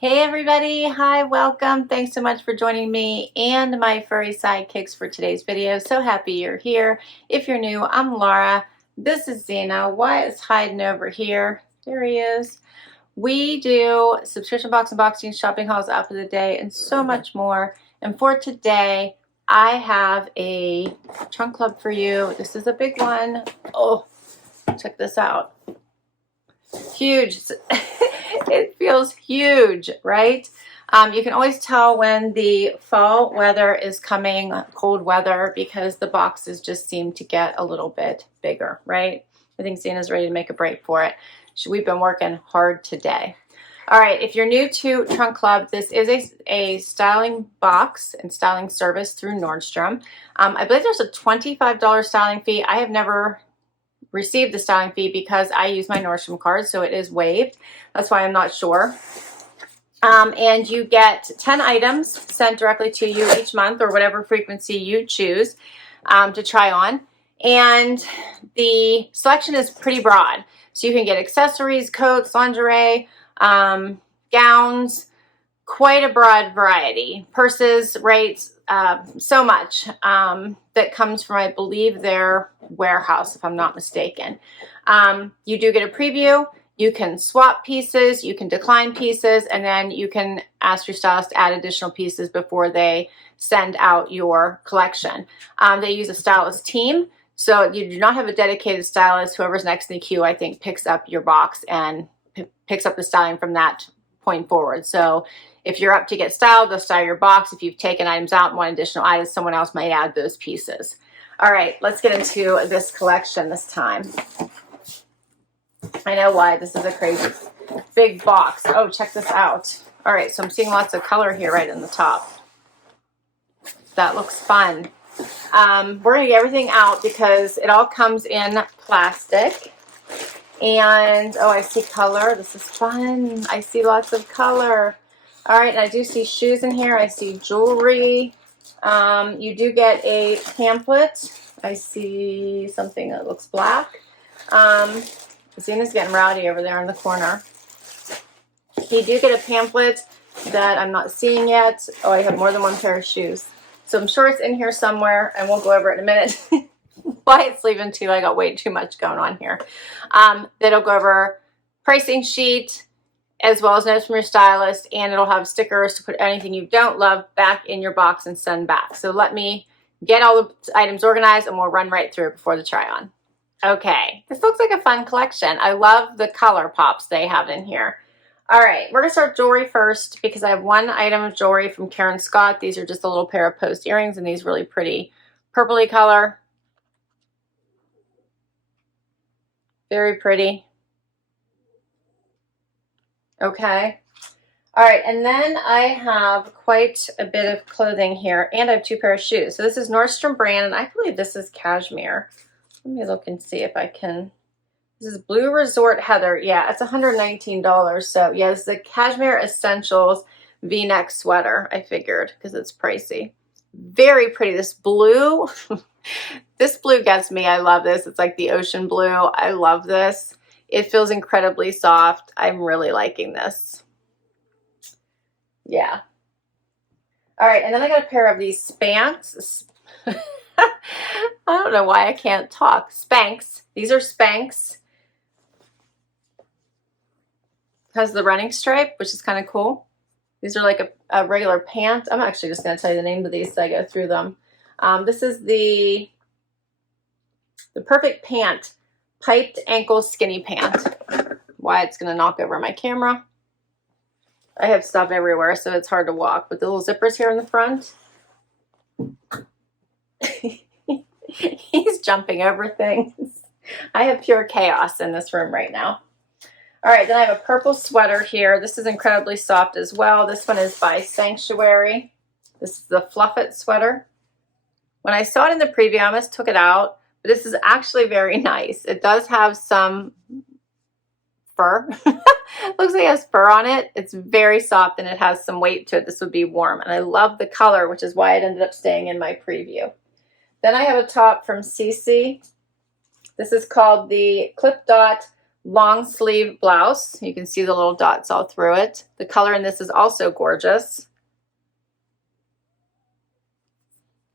Hey everybody, hi, welcome. Thanks so much for joining me and my furry sidekicks for today's video. So happy you're here. If you're new, I'm Laura. This is Zena. Wyatt's hiding over here. There he is. We do subscription box unboxing, shopping hauls, out for the day, and so much more. And for today, I have a trunk club for you. This is a big one. Oh, check this out. Huge. It feels huge, right? You can always tell when the fall weather is coming, cold weather, because the boxes just seem to get a little bit bigger, right? I think Zena's ready to make a break for it. We've been working hard today. All right, if you're new to Trunk Club, this is a styling box and styling service through Nordstrom. I believe there's a $25 styling fee. I have never received the styling fee because I use my Nordstrom card, so it is waived. That's why I'm not sure. And you get 10 items sent directly to you each month, or whatever frequency you choose to try on. And the selection is pretty broad. So you can get accessories, coats, lingerie, gowns, quite a broad variety. Purses, rates, so much that comes from, I believe, their warehouse, if I'm not mistaken. You do get a preview. You can swap pieces, you can decline pieces, and then you can ask your stylist to add additional pieces before they send out your collection. They use a stylist team, so you do not have a dedicated stylist. Whoever's next in the queue, I think, picks up your box and picks up the styling from that point forward. So if you're up to get styled, they'll style your box. If you've taken items out and want additional items, someone else might add those pieces. All right, let's get into this collection this time. I know why. This is a crazy big box. Oh, check this out. All right, so I'm seeing lots of color here right in the top. That looks fun. We're going to get everything out because it all comes in plastic. And, oh, I see color. This is fun. I see lots of color. All right, and I do see shoes in here. I see jewelry. You do get a pamphlet. I see something that looks black. Zena's getting rowdy over there in the corner. You do get a pamphlet that I'm not seeing yet. Oh, I have more than one pair of shoes. So I'm sure it's in here somewhere, and we'll go over it in a minute. Wyatt's leaving too. I got way too much going on here. It'll go over pricing sheet, as well as notes from your stylist, and it'll have stickers to put anything you don't love back in your box and send back. So let me get all the items organized, and we'll run right through it before the try-on. Okay, this looks like a fun collection. I love the color pops they have in here. All right, we're gonna start jewelry first because I have one item of jewelry from Karen Scott. These are just a little pair of post earrings in these really pretty purpley color. Very pretty. Okay. All right, and then I have quite a bit of clothing here, and I have two pairs of shoes. So this is Nordstrom brand, and I believe this is cashmere. Let me look and see if I can. This is Blue Resort Heather. Yeah, it's $119. So yeah, this is the Cashmere Essentials V-neck sweater, I figured, because it's pricey. Very pretty. This blue, this blue gets me. I love this. It's like the ocean blue. I love this. It feels incredibly soft. I'm really liking this. Yeah. All right, and then I got a pair of these Spanx. I don't know why I can't talk. Spanx. These are Spanx. Has the running stripe, which is kind of cool. These are like a regular pant. I'm actually just going to tell you the name of these so I go through them. This is the perfect pant, piped ankle skinny pant. Why it's going to knock over my camera. I have stuff everywhere, so it's hard to walk. With the little zippers here in the front. He's jumping over things. I have pure chaos in this room right now. All right, then I have a purple sweater here. This is incredibly soft as well. This one is by Sanctuary. This is the Fluff It sweater. When I saw it in the preview, I almost took it out, but this is actually very nice. It does have some fur. Looks like it has fur on it. It's very soft and it has some weight to it. This would be warm. And I love the color, which is why it ended up staying in my preview. Then I have a top from CC. This is called the Clip Dot long sleeve blouse. You can see the little dots all through it. The color in this is also gorgeous.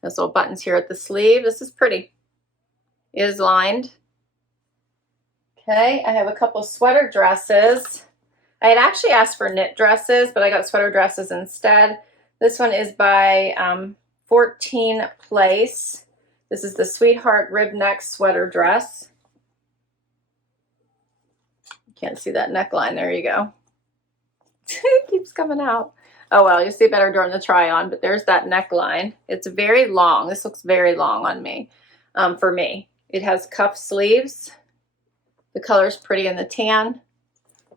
There's little buttons here at the sleeve. This is pretty. It is lined. Okay, I have a couple sweater dresses. I had actually asked for knit dresses, but I got sweater dresses instead. This one is by 14 Place. This is the Sweetheart Rib Neck Sweater Dress. You can't see that neckline. There you go. It keeps coming out. Oh well, you'll see it better during the try on, but there's that neckline. It's very long. This looks very long on me, for me. It has cuff sleeves. The color's pretty in the tan,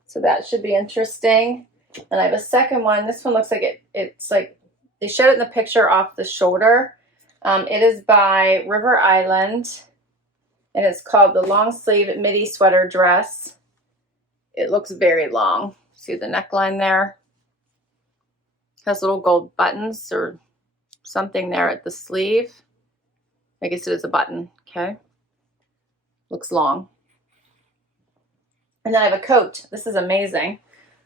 so that should be interesting. And I have a second one. This one looks like it's like they showed it in the picture off the shoulder. It is by River Island, and it's called the Long Sleeve Midi Sweater Dress. It looks very long. See the neckline there? Has little gold buttons or something there at the sleeve. I guess it is a button, okay? Looks long. And then I have a coat. This is amazing.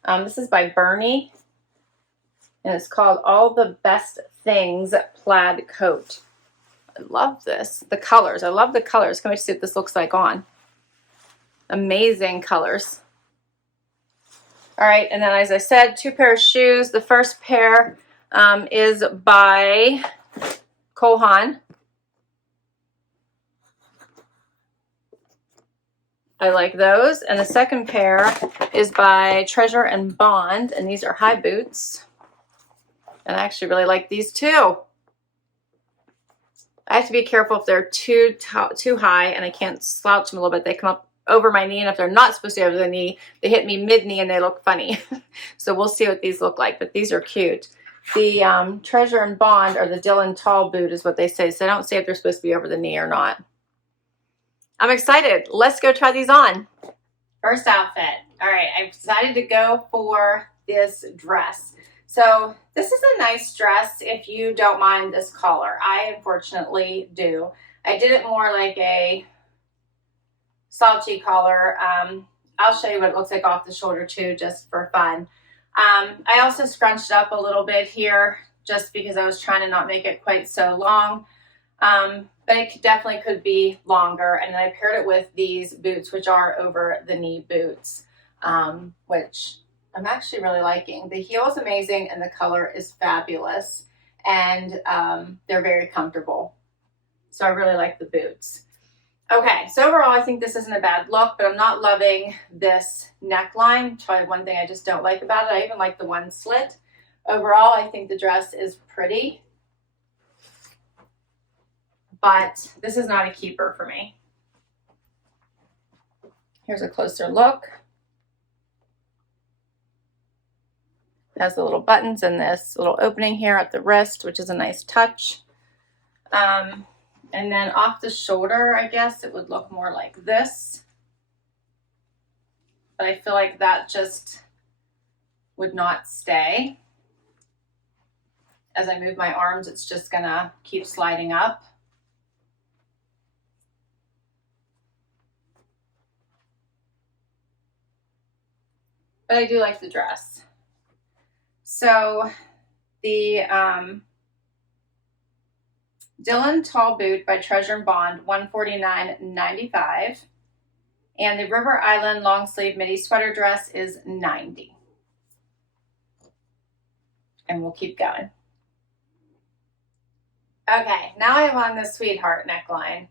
This is by Bernie, and it's called All the Best Things Plaid Coat. I love this. The colors. I love the colors. Can we see what this looks like on? Amazing colors. All right, and then as I said, 2 pairs of shoes. The first pair is by Cole Haan. I like those. And the second pair is by Treasure and Bond, and these are high boots. And I actually really like these too. I have to be careful if they're too high, and I can't slouch them a little bit. They come up over my knee, and if they're not supposed to be over the knee, they hit me mid-knee and they look funny. So we'll see what these look like, but these are cute. The Treasure and Bond, or the Dylan Tall boot is what they say, so I don't say if they're supposed to be over the knee or not. I'm excited. Let's go try these on. First outfit. All right, I've decided to go for this dress. So this is a nice dress if you don't mind this collar. I unfortunately do. I did it more like a slouchy collar. I'll show you what it looks like off the shoulder too, just for fun. I also scrunched up a little bit here just because I was trying to not make it quite so long. But it definitely could be longer. And then I paired it with these boots, which are over the knee boots, which I'm actually really liking. The heel is amazing and the color is fabulous, and they're very comfortable. So I really like the boots. Okay, so overall I think this isn't a bad look, but I'm not loving this neckline. Probably one thing I just don't like about it. I even like the one slit. Overall, I think the dress is pretty, but this is not a keeper for me. Here's a closer look. It has the little buttons and this little opening here at the wrist, which is a nice touch. And then off the shoulder, I guess it would look more like this. But I feel like that just would not stay. As I move my arms, it's just gonna keep sliding up. But I do like the dress. So the Dylan Tall boot by Treasure and Bond, $149.95. And the River Island long sleeve midi sweater dress is $90. And we'll keep going. Okay, now I'm on the Sweetheart neckline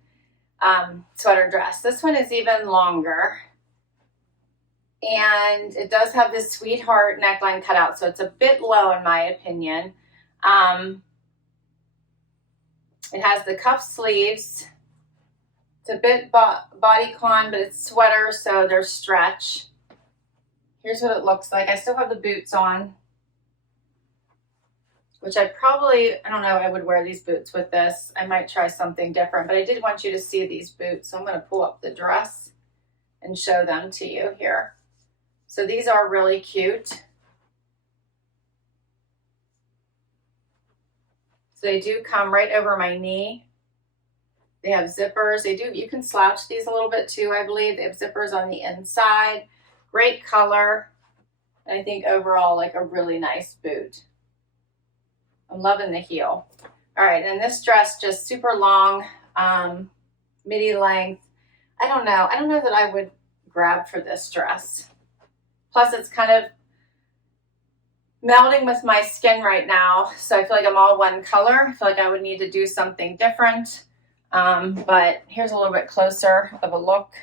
sweater dress. This one is even longer. And it does have this Sweetheart neckline cut out, so it's a bit low in my opinion. It has the cuff sleeves. It's a bit bodycon, but it's sweater, so there's stretch. Here's what it looks like. I still have the boots on, which I don't know, I would wear these boots with this. I might try something different, but I did want you to see these boots, so I'm going to pull up the dress and show them to you here. So these are really cute. So they do come right over my knee. They have zippers. You can slouch these a little bit too, I believe. They have zippers on the inside. Great color. And I think overall, like a really nice boot. I'm loving the heel. All right, and this dress just super long, midi length. I don't know that I would grab for this dress. Plus it's kind of melding with my skin right now, so I feel like I'm all one color. I feel like I would need to do something different. But here's a little bit closer of a look.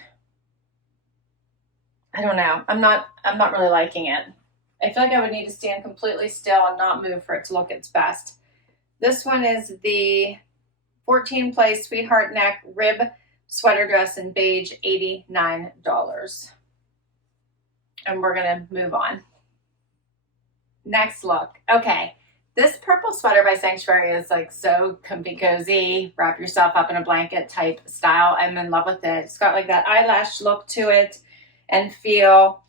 I don't know. I'm not really liking it. I feel like I would need to stand completely still and not move for it to look its best. This one is the 14 play sweetheart neck rib sweater dress in beige, $89. And we're gonna move on. Next look. Okay, this purple sweater by Sanctuary is like so comfy cozy, wrap yourself up in a blanket type style. I'm in love with it. It's got like that eyelash look to it and feel.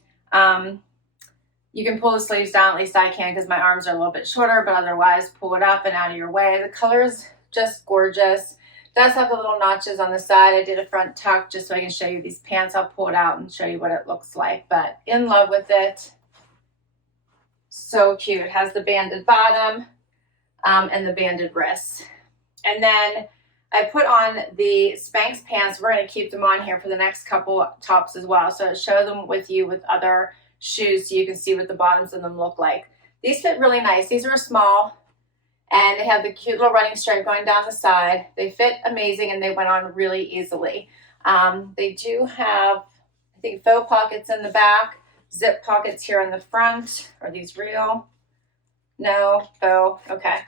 You can pull the sleeves down, at least I can because my arms are a little bit shorter, but otherwise pull it up and out of your way. The color is just gorgeous. It does have the little notches on the side. I did a front tuck just so I can show you these pants. I'll pull it out and show you what it looks like, but in love with it. So cute. It has the banded bottom and the banded wrists. And then I put on the Spanx pants. We're going to keep them on here for the next couple tops as well. So show them with you with other shoes so you can see what the bottoms of them look like. These fit really nice. These are small and they have the cute little running stripe going down the side. They fit amazing and they went on really easily. They do have, I think, faux pockets in the back. Zip pockets here in the front. Are these real? No, faux. Okay.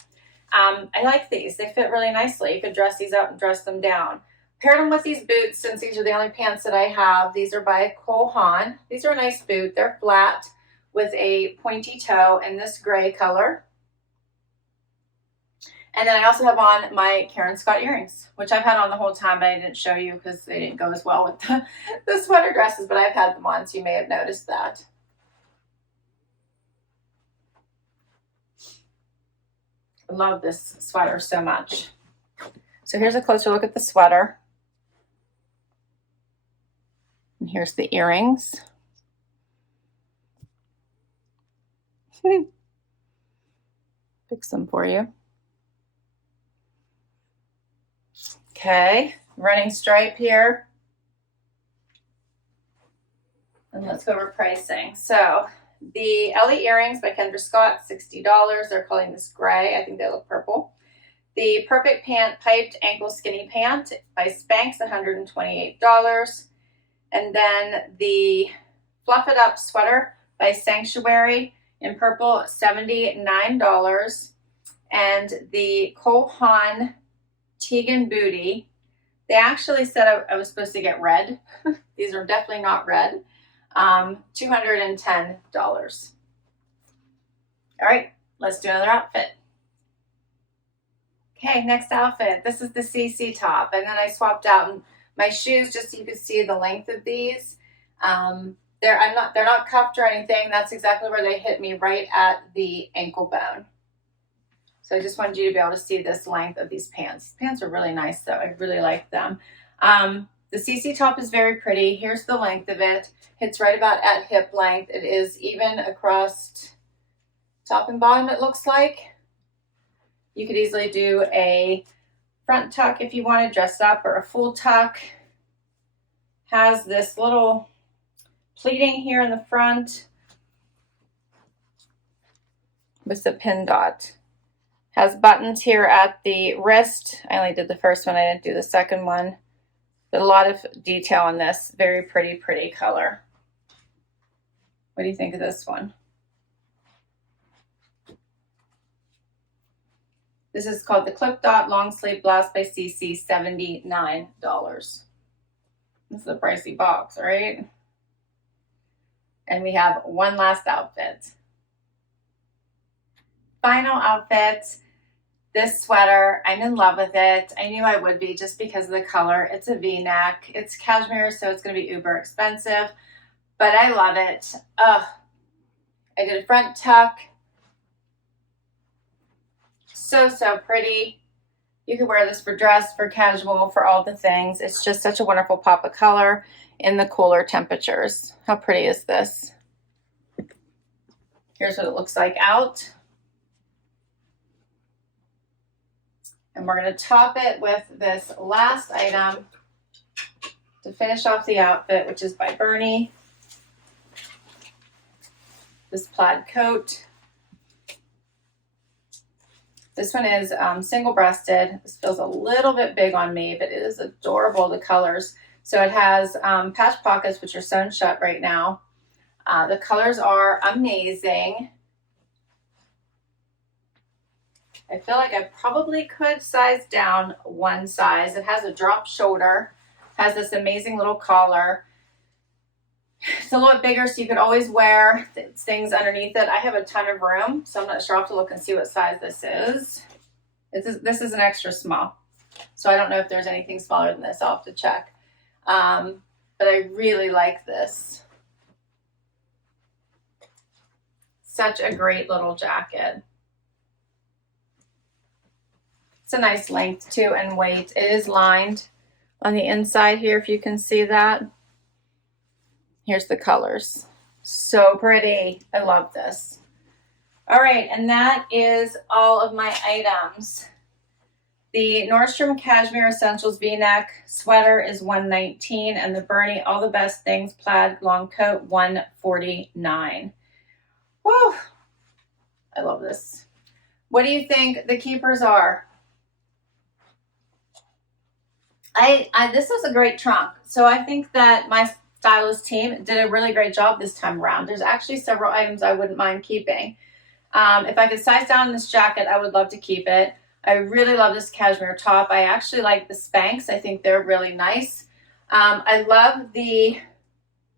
I like these. They fit really nicely. You could dress these up and dress them down. Paired them with these boots, since these are the only pants that I have. These are by Cole Haan. These are a nice boot. They're flat with a pointy toe in this gray color. And then I also have on my Karen Scott earrings, which I've had on the whole time, but I didn't show you because they didn't go as well with the sweater dresses, but I've had them on, so you may have noticed that. I love this sweater so much. So here's a closer look at the sweater. And here's the earrings. Fix them for you. Okay, running stripe here. And let's go over pricing. So the Ellie earrings by Kendra Scott, $60. They're calling this gray. I think they look purple. The Perfect Pant Piped Ankle Skinny Pant by Spanx, $128. And then the Fluff It Up Sweater by Sanctuary in purple, $79. And the Cole Haan Tegan Booty, they actually said I was supposed to get red. These are definitely not red. $210. All right, let's do another outfit. Okay, next outfit. This is the CC top, and then I swapped out my shoes just so you can see the length of these. They're not cuffed or anything. That's exactly where they hit me, right at the ankle bone. So I just wanted you to be able to see this length of these pants. Pants are really nice though. I really like them. The CC top is very pretty. Here's the length of it. It's right about at hip length. It is even across top and bottom, it looks like. You could easily do a front tuck if you want to dress up, or a full tuck. Has this little pleating here in the front with the pin dot. Has buttons here at the wrist. I only did the first one, I didn't do the second one. But a lot of detail in this. Very pretty, pretty color. What do you think of this one? This is called the Clip Dot Long Sleeve Blouse by CC, $79. This is a pricey box, right? And we have one last outfit. Final outfit. This sweater, I'm in love with it. I knew I would be just because of the color. It's a V-neck. It's cashmere, so it's going to be uber expensive, but I love it. I did a front tuck. So, so pretty. You could wear this for dress, for casual, for all the things. It's just such a wonderful pop of color in the cooler temperatures. How pretty is this? Here's what it looks like out. And we're going to top it with this last item to finish off the outfit, which is by Bernie. This plaid coat. This one is single-breasted. This feels a little bit big on me, but it is adorable, the colors. So it has patch pockets, which are sewn shut right now. The colors are amazing. I feel like I probably could size down one size. It has a drop shoulder, has this amazing little collar. It's a little bit bigger, so you could always wear things underneath it. I have a ton of room, so I'm not sure. I'll have to look and see what size this is. This is an extra small, so I don't know if there's anything smaller than this. I'll have to check. But I really like this. Such a great little jacket. It's a nice length too and weight. It is lined on the inside here, if you can see that. Here's the colors. So pretty. I love this. All right, and that is all of my items. The Nordstrom Cashmere Essentials V-neck sweater is $119, and the Bernie All the Best Things plaid long coat $149. Woo! I love this. What do you think the keepers are? This was a great trunk. So I think that my stylist team did a really great job this time around. There's actually several items I wouldn't mind keeping. If I could size down this jacket, I would love to keep it. I really love this cashmere top. I actually like the Spanx. I think they're really nice. I love the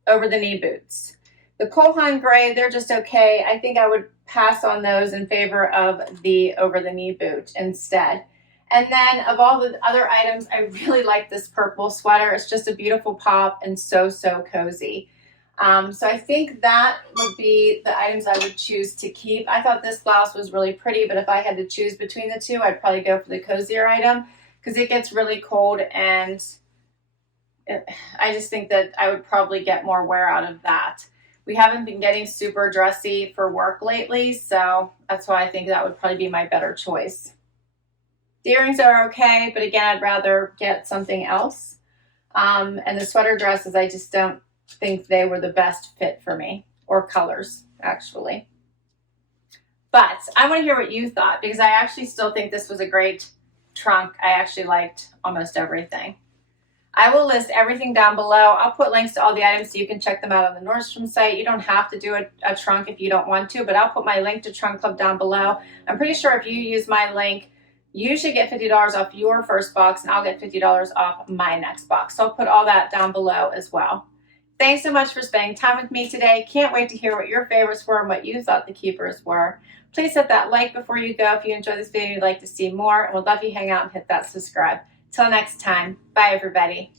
over-the-knee boots. The Colehan gray, they're just okay. I think I would pass on those in favor of the over-the-knee boot instead. And then of all the other items, I really like this purple sweater. It's just a beautiful pop and so cozy. So I think that would be the items I would choose to keep. I thought this blouse was really pretty, but if I had to choose between the two, I'd probably go for the cozier item because it gets really cold, and I just think that I would probably get more wear out of that. We haven't been getting super dressy for work lately, so that's why I think that would probably be my better choice. The earrings are okay, but again, I'd rather get something else. And the sweater dresses, I just don't think they were the best fit for me, or colors, actually. But I want to hear what you thought, because I actually still think this was a great trunk. I actually liked almost everything. I will list everything down below. I'll put links to all the items so you can check them out on the Nordstrom site. You don't have to do a trunk if you don't want to, but I'll put my link to Trunk Club down below. I'm pretty sure if you use my link, you should get $50 off your first box, and I'll get $50 off my next box. So I'll put all that down below as well. Thanks so much for spending time with me today. Can't wait to hear what your favorites were and what you thought the keepers were. Please hit that like before you go if you enjoyed this video and you'd like to see more, and we'd love you to hang out and hit that subscribe. Till next time, bye everybody.